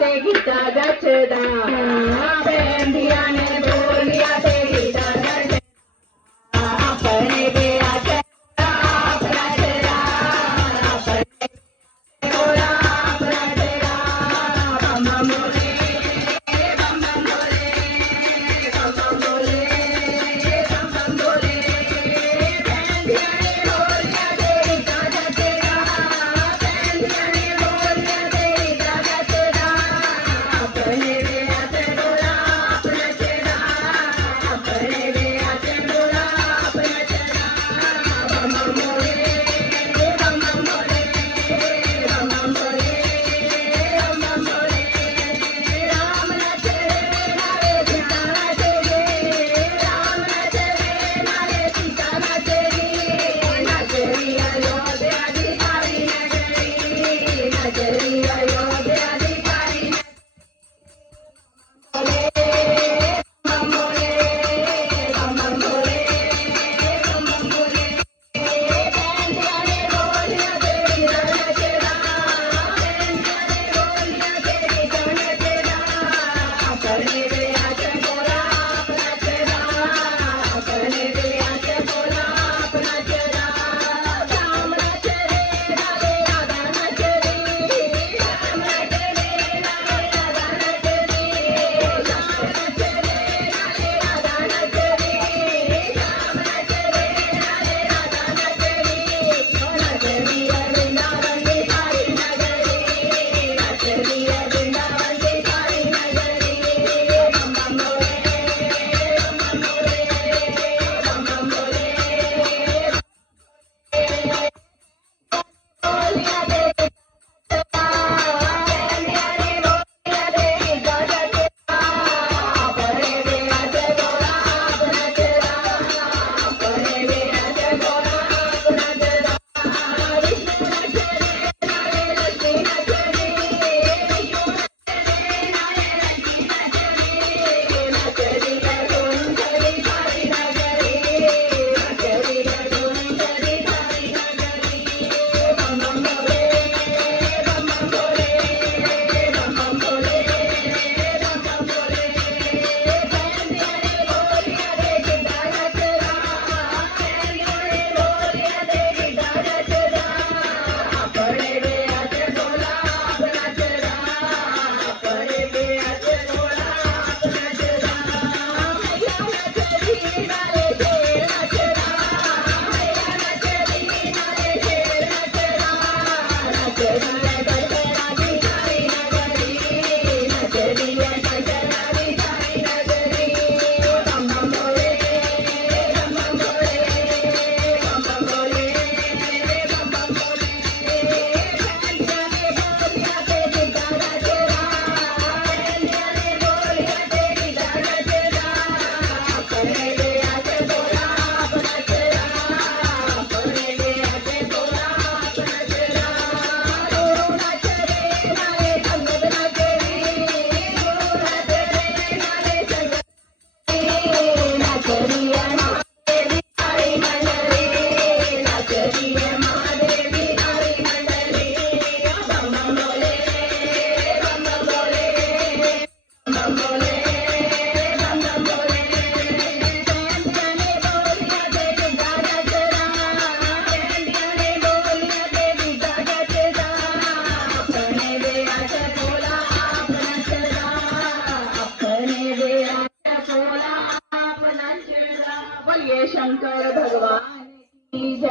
ते गीता गचदा बेंदिया ने बोलिया ते गीता गचदा अपने बेया चला अपना चला अपने बोला अपना चला बम बम बोले बम बम बोले बम बम बोले बम बम बोले बेंदिया ने बोलिया ते गीता गचदा बेंदिया ने बोलिया ते गीता गचदा अपने बेया चला अपना चला अपने बेया चला अपना चला बम बम बोले बम बम बोले बम बम बोले बम बम बोले राम न चले नारे सीता न चले राम न चले नारे सीता न चली अयोध्या अधिकारी नगरी अयोध्या अधिकारी बम बोले बम बम बोले बम बम बोले बेंदिया ने बोलिया ते गीता गचदा बेंदिया ने बोलिया ते गीता गचदा अपने बेया चला अपना चला अपने बेया चला अपना चला राम न चले नारे राधा न चली राम न चले नारे राधा न चली राम न चले नारे राधा न चली राम न चले नारे राधा न चली नगरी वृंदावन बिहारी नगरी नगरी वृंदावन बिहारी नगरी बम बम बोले बम बम बोले बम बम बोले बोलिया ते गीता बेंदिया ने बोलिया ते गीता गचदा अपने बेया चला अपना चला अपने बेया चला अपना चला विष्णु न चले नारे लक्ष्मी न चली विष्णु न चले नारे लक्ष्मी न चली नगरी वसुंधरी सारी नगरी नगरी वसुंधरी सारी नगरी बम बम बोले बम बम बोले बम बम बोले बम बम बोले बेंदिया ने बोलिया ते गीता गचदा बेंदिया ने बोलिया ते गीता गचदा अपने बेया चला अपना चला अपने बेया चला अपना चला मैया न चली नारे शेर न चला मैया न चली नारे शेर न चला नगरी अधिकारी नगरी नगरी अधिकारी नगरी बम बम बोले बम बम बोले बम बम बोले बम बम बोले बेंदिया ने बोलिया ते गीता गचदा बेंदिया ने बोलिया ते गीता गचदा अपने बेया चला अपना चला अपने बेया चला अपना चला गुरु न चले नारे संगत न चली गुरु न चले नारे संगत नगरी महादेवी हरि मंडली नगरी महादेवी हरि मंडली बम बम बोले बम बम बोले बम बम बोले बम बम बोले बेंदिया ने बोलिया ते गीता गचदा बेंदिया ने बोलिया ते गीता गचदा अपने बेया चला अपना चला अपने बेया चला अपना चला बोलिए शंकर भगवान की जय।